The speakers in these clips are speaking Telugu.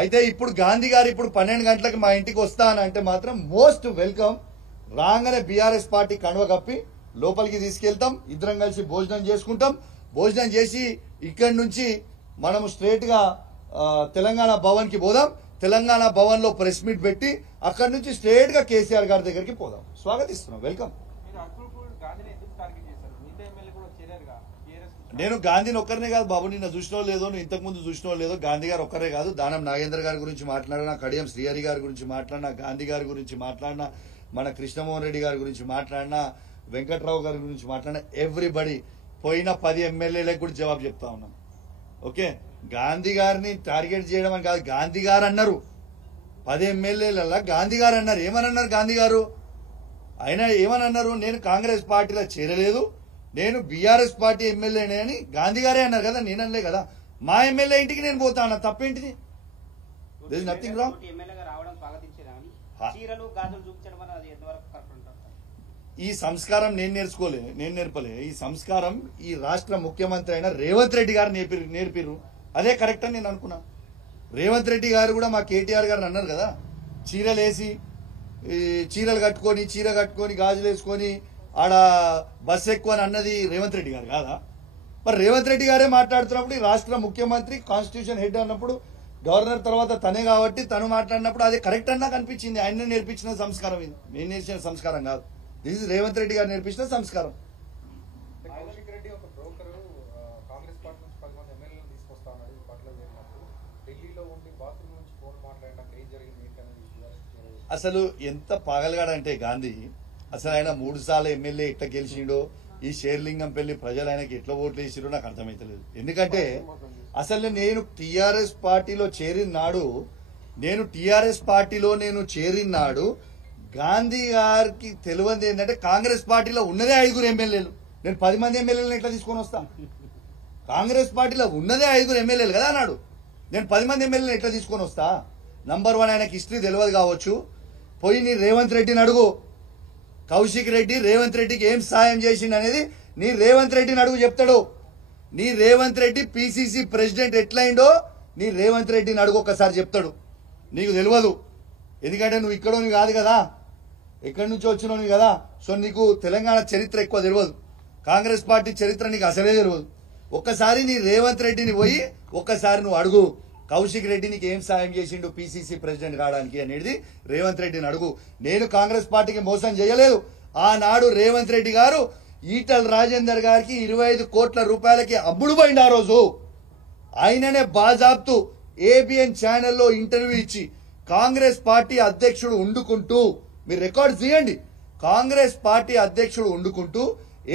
అయితే ఇప్పుడు గాంధీ గారు ఇప్పుడు 12 గంటలకు మా ఇంటికి వస్తా అని అంటే మాత్రం మోస్ట్ వెల్కమ్. రాగానే బీఆర్ఎస్ పార్టీ కండువ కప్పి లోపలికి తీసుకెళ్తాం, ఇద్దరం కలిసి భోజనం చేసుకుంటాం. భోజనం చేసి ఇక్కడి నుంచి మనము స్ట్రేట్ గా తెలంగాణ భవన్ కి పోదాం. తెలంగాణ భవన్ లో ప్రెస్ మీట్ పెట్టి అక్కడి నుంచి స్ట్రేట్ గా కేసీఆర్ గారి దగ్గరికి పోదాం. స్వాగతిస్తున్నాం, వెల్కమ్. నేను గాంధీని ఒక్కరినే కాదు బాబు, నిన్న చూసినో లేదో, నువ్వు ఇంతకు ముందు చూసినో లేదో, గాంధీ గారు ఒక్కరే కాదు, దానం నాగేంద్ర గారి గురించి మాట్లాడినా, కడియం శ్రీహరి గారి గురించి మాట్లాడినా, గాంధీ గారి గురించి మాట్లాడినా, మన కృష్ణమోహన్ రెడ్డి గారి గురించి మాట్లాడినా, వెంకట్రావు గారి గురించి మాట్లాడినా, ఎవ్రీబడి పోయిన 10 ఎమ్మెల్యేలకు కూడా జవాబు చెప్తా ఉన్నాం. ఓకే, గాంధీ గారిని టార్గెట్ చేయడం అని కాదు, గాంధీ గారు అన్నారు 10 ఎమ్మెల్యేలలో గాంధీ గారు అన్నారు. ఏమని అన్నారు గాంధీ గారు? ఆయన ఏమని అన్నారు? నేను కాంగ్రెస్ పార్టీలో చేరలేదు, నేను బీఆర్ఎస్ పార్టీ ఎమ్మెల్యేనే అని గాంధీ గారే అన్నారు కదా, నేనలే కదా. మా ఎమ్మెల్యే ఇంటికి నేను పోతా అన్న, తప్పేంటిది? Nothing wrong. ఈ సంస్కారం నేను నేర్పలే. ఈ సంస్కారం ఈ రాష్ట్ర ముఖ్యమంత్రి అయిన రేవంత్ రెడ్డి గారు నేర్పిరు. అదే కరెక్ట్ అని నేను అనుకున్నా. రేవంత్ రెడ్డి గారు కూడా మా కేటీఆర్ గారిని అన్నారు కదా, చీరలు కట్టుకొని, చీర కట్టుకొని, గాజులు వేసుకొని ఆడ బస్ ఎక్కువ అని అన్నది రేవంత్ రెడ్డి గారు కాదా? మరి రేవంత్ రెడ్డి గారే మాట్లాడుతున్నప్పుడు, ఈ రాష్ట్ర ముఖ్యమంత్రి కాన్స్టిట్యూషన్ హెడ్ అన్నప్పుడు, గవర్నర్ తర్వాత తనే కాబట్టి తను మాట్లాడినప్పుడు అదే కరెక్ట్ అన్నా కనిపించింది. ఆయన నేర్పించిన సంస్కారం ఇది, నేను నేర్చిన సంస్కారం కాదు. దిస్ ఇస్ రేవంత్ రెడ్డి గారు నేర్పించిన సంస్కారం. అసలు ఎంత పాగలగాడంటే గాంధీ, అసలు ఆయన 3 సార్లు ఎమ్మెల్యే ఎట్లా గెలిచిండో, ఈ షేర్లింగం పెళ్లి ప్రజలు ఆయనకి ఎట్లా ఓట్లు వేసిరో నాకు అర్థమైతలేదు. ఎందుకంటే అసలు నేను టీఆర్ఎస్ పార్టీలో చేరిన నాడు గాంధీ గారికి తెలియదు ఏంటంటే కాంగ్రెస్ పార్టీలో ఉన్నదే 5 ఎమ్మెల్యేలు. నేను 10 మంది ఎమ్మెల్యేలను ఎట్లా తీసుకొని వస్తా? కాంగ్రెస్ పార్టీలో ఉన్నదే 5 ఎమ్మెల్యేలు కదా అన్నాడు. నేను 10 మంది ఎమ్మెల్యేలను ఎట్లా తీసుకొని వస్తా? నంబర్ 1 ఆయనకి హిస్టరీ తెలియదు కావచ్చు. పోయి నీ రేవంత్ రెడ్డిని అడుగు, కౌశిక్ రెడ్డి రేవంత్ రెడ్డికి ఏం సాయం చేసిండు అనేది నీ రేవంత్ రెడ్డిని అడుగు, చెప్తాడు. నీ రేవంత్ రెడ్డి పిసిసి ప్రెసిడెంట్ ఎట్లయిండో నీ రేవంత్ రెడ్డిని అడుగు, ఒక్కసారి చెప్తాడు. నీకు తెలియదు, ఎందుకంటే నువ్వు ఇక్కడోని కాదు కదా, ఎక్కడి నుంచి వచ్చినోని కదా. సో నీకు తెలంగాణ చరిత్ర ఎక్కువ తెలియదు, కాంగ్రెస్ పార్టీ చరిత్ర నీకు అసలే తెలియదు. ఒక్కసారి నీ రేవంత్ రెడ్డిని పోయి ఒక్కసారి నువ్వు అడుగు, కౌశిక్ రెడ్డి నీకు ఏం సాయం చేసిండు పిసిసి ప్రెసిడెంట్ కావడానికి అనేది రేవంత్ రెడ్డిని అడుగు. నేను కాంగ్రెస్ పార్టీకి మోసం చేయలేదు. ఆనాడు రేవంత్ రెడ్డి గారు ఈటల రాజేందర్ గారికి 25 కోట్ల రూపాయలకి అమ్ముడు పోయింది. ఆ రోజు ఆయననే బాజాబ్తు ఏబిఎన్ ఛానల్లో ఇంటర్వ్యూ ఇచ్చి కాంగ్రెస్ పార్టీ అధ్యక్షుడు ఉండుకుంటూ, మీరు రికార్డు తీయండి, కాంగ్రెస్ పార్టీ అధ్యక్షుడు ఉండుకుంటూ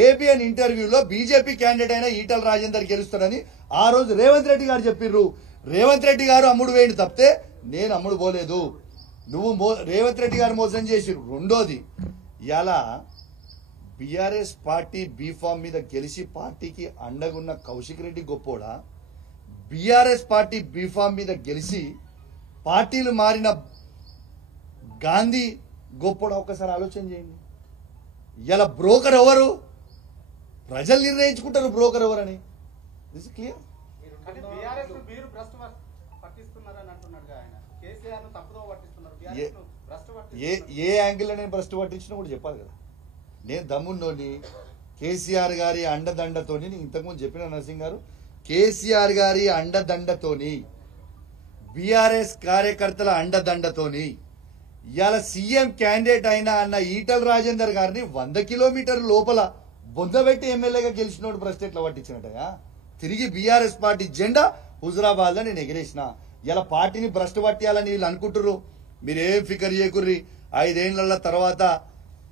ఏబిఎన్ ఇంటర్వ్యూలో బీజేపీ క్యాండిడేట్ అయిన ఈటల రాజేందర్ గెలుస్తాడని ఆ రోజు రేవంత్ రెడ్డి గారు చెప్పిర్రు. రేవంత్ రెడ్డి గారు అమ్ముడు వేయండి తప్పితే నేను అమ్ముడు పోలేదు. రేవంత్ రెడ్డి గారు మోసం చేసిర్రు. రెండోది, ఇలా బీఆర్ఎస్ పార్టీ బీఫామ్ మీద గెలిచి పార్టీకి అండగున్న కౌశిక్ రెడ్డి గొప్పోడా, బీఆర్ఎస్ పార్టీ బీఫామ్ మీద గెలిచి పార్టీలు మారిన గాంధీ గొప్పోడా? ఒక్కసారి ఆలోచన చేయండి. ఇలా బ్రోకర్ ఎవరు? ప్రజలు నిర్ణయించుకుంటారు బ్రోకర్ ఎవరని. This clear. ఏ యాంగిల్ నేను భ్రష్టు పట్టించినా కూడా చెప్పాలి కదా. నేను దమ్మున్నోని కేసీఆర్ గారి అండదండతోని, ఇంతకుముందు చెప్పిన నరసింగ్ గారు, కేసీఆర్ గారి అండదండతోని, బీఆర్ఎస్ కార్యకర్తల అండదండతోని ఇవాళ సీఎం క్యాండిడేట్ అయినా అన్న ఈటల రాజేందర్ గారిని 100 కిలోమీటర్ల లోపల బొందబెట్టి ఎమ్మెల్యేగా గెలిచినోడు భ్రష్టు ఎట్లా పట్టించినట్టయా? తిరిగి బీఆర్ఎస్ పార్టీ జెండా హుజురాబాద్ లో నేను ఎగిరేసిన. ఇలా పార్టీని భ్రష్టు పట్టియాలని వీళ్ళు అనుకుంటున్నారు. మీరేం ఫికర్ చేయకుర్రి. 5 ఏళ్ల తర్వాత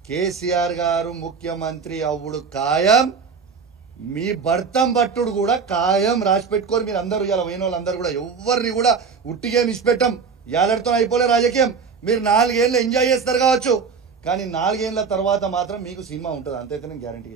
కేసీఆర్ గారు ముఖ్యమంత్రి అవ్వుడు ఖాయం, మీ భర్తం పట్టుడు కూడా ఖాయం. రాసి పెట్టుకోరు మీరు అందరూ. ఇలా పోయిన వాళ్ళందరూ కూడా ఎవరిని కూడా ఉట్టిగా నిష్పెట్టం. ఏళ్ళతో అయిపోలే రాజకీయం. మీరు 4 ఏళ్ళు ఎంజాయ్ చేస్తారు కావచ్చు, కానీ 4 ఏళ్ల తర్వాత మాత్రం మీకు సినిమా ఉంటుంది, అంతైతే నేను గ్యారంటీ.